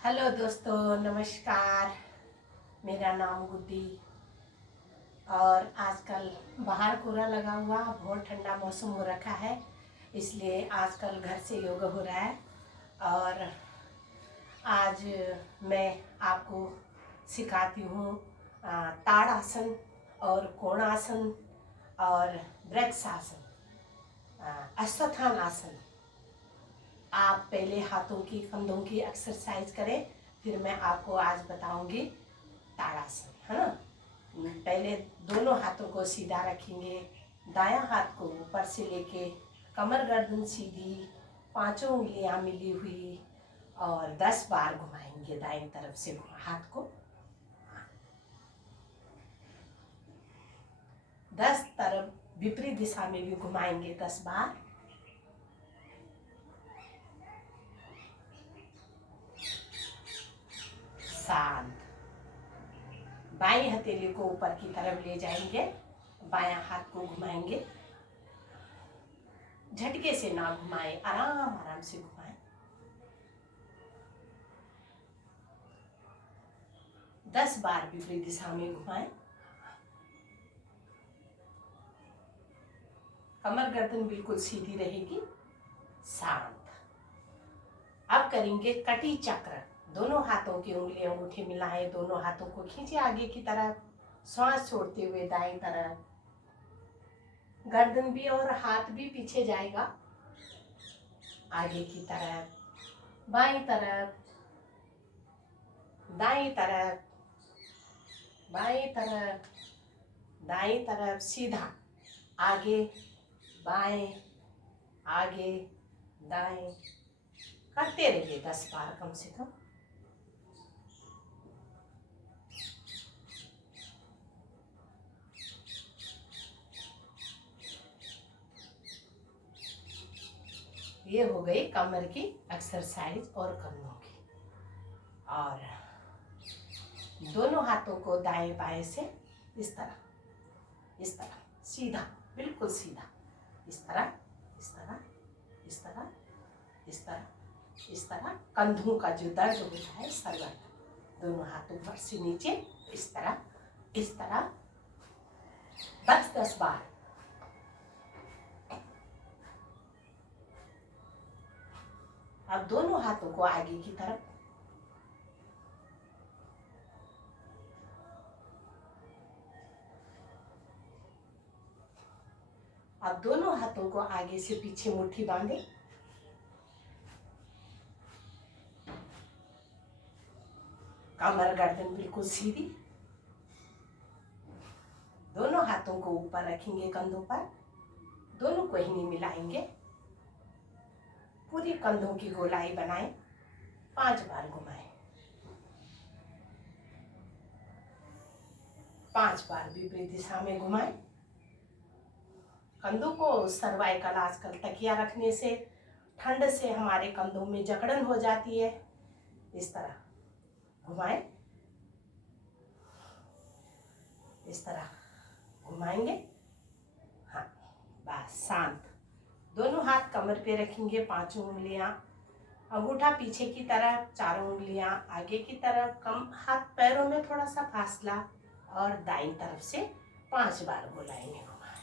Hello दोस्तों, नमस्कार। मेरा नाम गुड्डी। और आजकल बाहर कोहरा लगा हुआ, बहुत ठंडा मौसम हो रखा है, इसलिए आजकल घर से योग हो रहा है। और आज मैं आपको सिखाती हूँ ताड़ासन और कोणासन और वृक्षासन, अश्वत्थान आसन। आप पहले हाथों की कंधों की एक्सरसाइज करें, फिर मैं आपको आज बताऊंगी ताड़ासन, है ना। पहले दोनों हाथों को सीधा रखेंगे, दायां हाथ को ऊपर से लेके कमर गर्दन सीधी, पांचों उंगलियां मिली हुई, और 10 बार घुमाएंगे दाएं तरफ से हाथ को। 10 तरफ विपरीत दिशा में भी घुमाएंगे 10 बार। शांत। बाएं हथेली को ऊपर की तरफ ले जाएंगे, बायां हाथ को घुमाएंगे, झटके से ना घुमाएं, आराम आराम से घुमाएं। 10 बार विपरीत दिशा में घुमाएं। कमर गर्दन बिल्कुल सीधी रहेगी। शांत। अब करेंगे कटी चक्र। दोनों हाथों की उंगलियां अंगूठे मिलाएं, दोनों हाथों को खींचे आगे की तरफ, श्वास छोड़ते हुए दाएं तरफ। गर्दन भी और हाथ भी पीछे जाएगा, आगे की तरफ, बाईं तरफ, दाईं तरफ, बाईं तरफ, दाईं तरफ, सीधा आगे बाएं, आगे दाएं करते रहिए 10 बार कम से कम। ये हो गई कमर की एक्सरसाइज और कंधों की। और दोनों हाथों को दाएं बाएं से इस तरह सीधा, बिल्कुल सीधा, इस तरह, इस तरह, इस तरह, इस तरह, इस तरह। कंधों का जो दर्द होता है सरवाइकल, दोनों हाथों पर से नीचे इस तरह, इस तरह 10-10 बार। अब दोनों हाथों को आगे की तरफ, अब दोनों हाथों को आगे से पीछे मुट्ठी बांधे, कमर गर्दन बिल्कुल सीधी, दोनों हाथों को ऊपर रखेंगे कंधों पर, दोनों को ही मिलाएंगे, पूरी कंधों की गोलाई बनाएं, 5 बार घुमाएं, 5 बार विपरीत दिशा में घुमाएं। कंधों को सर्वाइकल, आजकल तकिया रखने से ठंड से हमारे कंधों में जकड़न हो जाती है, इस तरह घुमाएं, इस तरह घुमाएंगे। हाँ, बस शांत। दोनों हाथ कमर पे रखेंगे, पांचों उंगलियां, अंगूठा पीछे की तरफ, चारों उंगलियां आगे की तरफ, कम हाथ पैरों में थोड़ा सा फासला, और दाईं तरफ से 5 बार बुलाएंगे, घुमाएं।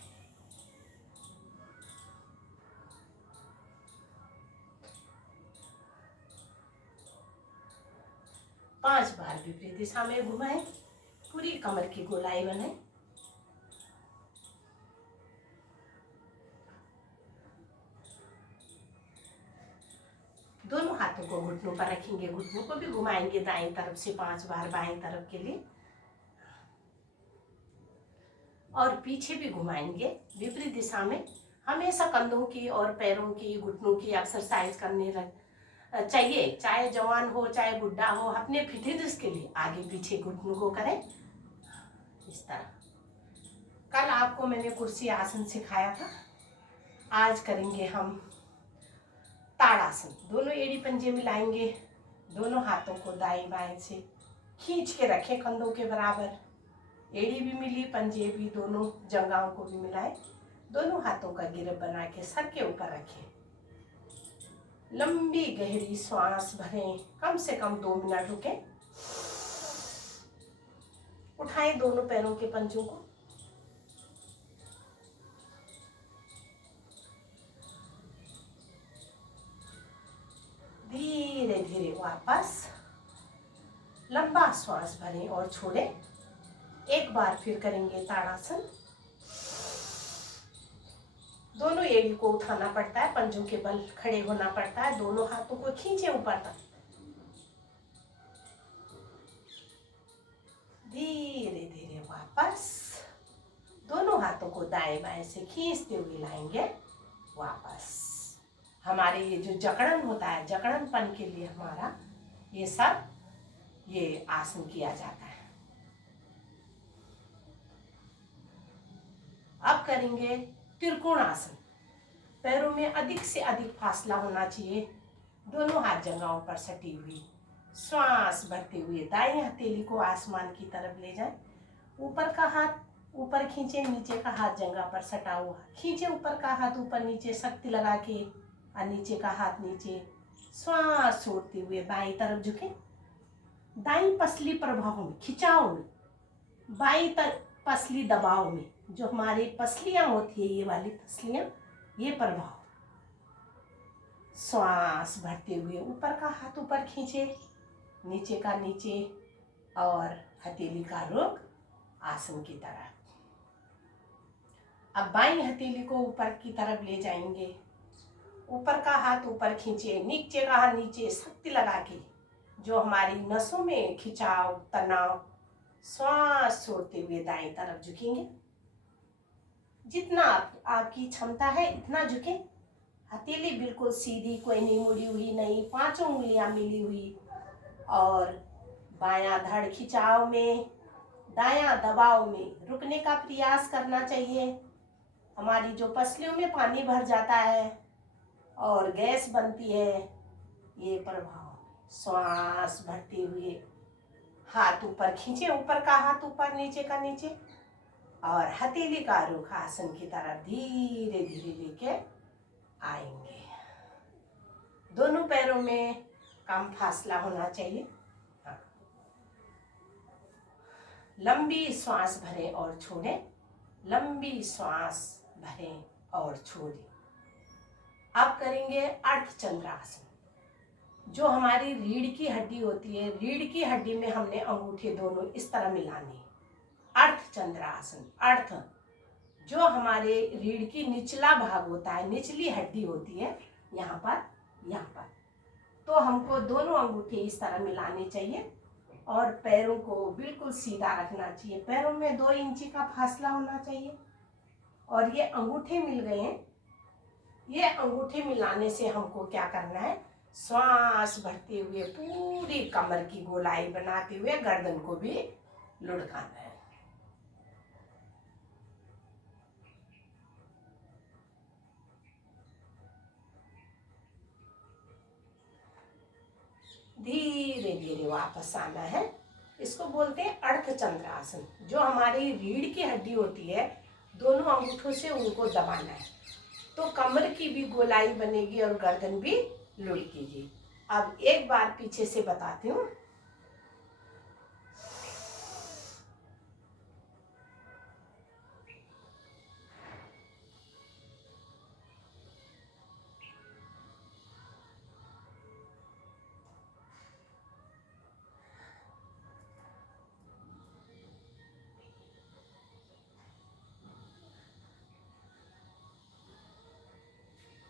5 बार विपरीत दिशा में घुमाएं, पूरी कमर की गोलाई बनाएं। दोनों हाथों को घुटनों पर रखेंगे, घुटनों को भी घुमाएंगे दाईं तरफ से 5 बार, बाईं तरफ के लिए, और पीछे भी घुमाएंगे विपरीत दिशा में। हमेशा कंधों की और पैरों की, घुटनों की एक्सरसाइज करने चाहिए, चाहे जवान हो चाहे बुढ़ा हो, अपने फिटनेस के लिए आगे पीछे घुटनों को करें, इस तरह। कल आपको मैंने कुर्सी आसन सिखाया था, आज करेंगे हम ताड़ासन। दोनों एड़ी पंजे मिलाएंगे, दोनों हाथों को दाएं बाएं से खींच के रखें कंधों के बराबर, एड़ी भी मिली, पंजे भी, दोनों जंघाओं को भी मिलाए, दोनों हाथों का गिरफ बना के सर के ऊपर रखें, लंबी गहरी सांस भरें, कम से कम 2 मिनट रुकें। उठाएं दोनों पैरों के पंजों को, धीरे धीरे वापस लंबा श्वास भरें और छोड़ें। एक बार फिर करेंगे ताड़ासन। दोनों एड़ी को उठाना पड़ता है, पंजों के बल खड़े होना पड़ता है, दोनों हाथों को खींचे ऊपर तक। धीरे धीरे वापस दोनों हाथों को दाएं बाएं से खींचते हुए लाएंगे वापस। हमारे ये जो जकड़न होता है, जकड़नपन के लिए हमारा ये आसन किया जाता है। अब करेंगे त्रिकोण आसन। पैरों में अधिक से अधिक फासला होना चाहिए, दोनों हाथ जंघाओं पर सटी हुई। श्वास भरते हुए दाएं हथेली को आसमान की तरफ ले जाएं। ऊपर का हाथ ऊपर खींचे, नीचे का हाथ जंघा पर सटा हुआ। खींचे ऊपर का हाथ ऊपर नीचे शक्ति लगा के, और नीचे का हाथ नीचे। श्वास छोड़ते हुए बाईं तरफ झुके। दाईं पसली प्रभाव में, खिंचाव में, बाईं पसली दबाव में। जो हमारी पसलियां होती है, ये वाली पसलियां, ये प्रभाव। श्वास भरते हुए ऊपर का हाथ ऊपर खींचे, नीचे का नीचे, और हथेली का रुख आसन की तरफ। अब बाईं हथेली को ऊपर की तरफ ले जाएंगे। ऊपर का हाथ ऊपर खींचे, नीचे का हाथ नीचे शक्ति लगा के। जो हमारी नसों में खिंचाव, तनाव, श्वास छोड़ते हुए दाएं तरफ झुकेंगे। जितना आपकी क्षमता है इतना झुके। हथेली बिल्कुल सीधी, कोई नहीं मुड़ी हुई नहीं, 5 उंगलियां मिली हुई। और बायां धड़ खिंचाव में, दायां दबाव में रुकने का प्रयास करना चाहिए। हमारी जो पसलियों में पानी भर जाता है और गैस बनती है, ये प्रभाव। श्वास भरते हुए हाथ ऊपर खींचे, ऊपर का हाथ ऊपर, नीचे का नीचे, और हथेली का रुख आसन की तरफ धीरे धीरे लेके आएंगे। दोनों पैरों में कम फासला होना चाहिए। हाँ। लंबी श्वास भरें और छोड़ें, लंबी श्वास भरें और छोड़ें। अब करेंगे अर्धचंद्रासन। जो हमारी रीढ़ की हड्डी होती है, रीढ़ की हड्डी में हमने अंगूठे दोनों इस तरह मिलाने। अर्धचंद्रासन। अर्ध जो हमारे रीढ़ की निचला भाग होता है, निचली हड्डी होती है, यहाँ पर, तो हमको दोनों अंगूठे इस तरह मिलाने चाहिए और पैरों को बिल्कुल सीधा रखना चाहिए। पैरों में 2 इंची का फासला होना चाहिए। और ये अंगूठे मिल गए हैं। ये अंगूठे मिलाने से हमको क्या करना है, श्वास भरते हुए पूरी कमर की गोलाई बनाते हुए गर्दन को भी लुढ़काना है। धीरे धीरे वापस आना है। इसको बोलते हैं अर्धचंद्रासन। जो हमारी रीढ़ की हड्डी होती है, दोनों अंगूठों से उनको दबाना है, तो कमर की भी गोलाई बनेगी और गर्दन भी लुढ़केगी। अब एक बार पीछे से बताती हूँ।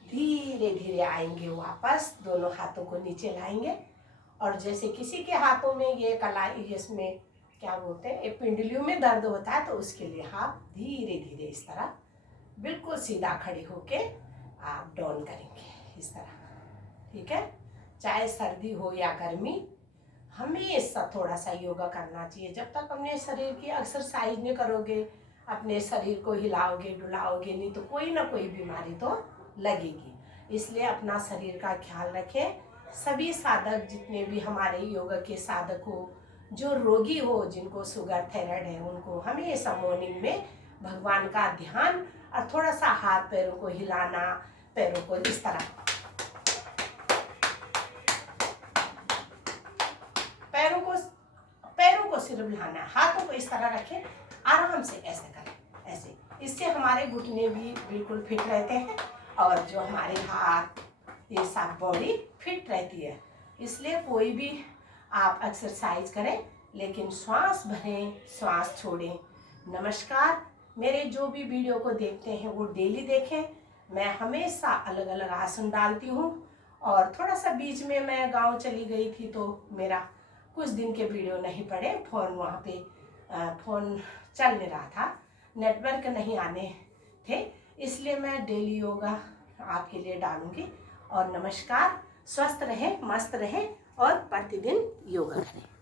धीरे धीरे आएंगे वापस, दोनों हाथों को नीचे लाएंगे। और जैसे किसी के हाथों में ये कलाई, इसमें क्या बोलते हैं, पिंडलियों में दर्द होता है, तो उसके लिए हाथ धीरे धीरे इस तरह बिल्कुल सीधा खड़े होके आप डाउन करेंगे इस तरह। ठीक है। चाहे सर्दी हो या गर्मी, हमेशा थोड़ा सा योगा करना चाहिए। जब तक अपने शरीर की एक्सरसाइज नहीं करोगे, अपने शरीर को हिलाओगे डुलाओगे नहीं, तो कोई ना कोई बीमारी तो लगेगी। इसलिए अपना शरीर का ख्याल रखें। सभी साधक, जितने भी हमारे योगा के साधक हो, जो रोगी हो, जिनको शुगर थायराइड है, उनको हमेशा मॉर्निंग में भगवान का ध्यान और थोड़ा सा हाथ पैरों को हिलाना, पैरों को इस तरह बुलाना है। हाथों को इस तरह रखें, आराम से ऐसे करें, ऐसे। इससे हमारे घुटने भी बिल्कुल फिट रहते हैं और जो हमारे हाथ, ये सब बॉडी फिट रहती है। इसलिए कोई भी आप एक्सरसाइज करें, लेकिन श्वास भरें, श्वास छोड़ें। नमस्कार। मेरे जो भी वीडियो को देखते हैं वो डेली देखें। मैं हमेशा अलग अलग आसन डालती हूँ। और थोड़ा सा बीच में मैं गांव चली गई थी तो मेरा कुछ दिन के वीडियो नहीं पड़े, फ़ोन वहाँ पे फ़ोन चल नहीं रहा था, नेटवर्क नहीं आने थे, इसलिए मैं डेली योगा आपके लिए डालूंगी। और नमस्कार। स्वस्थ रहें, मस्त रहें और प्रतिदिन योगा करें।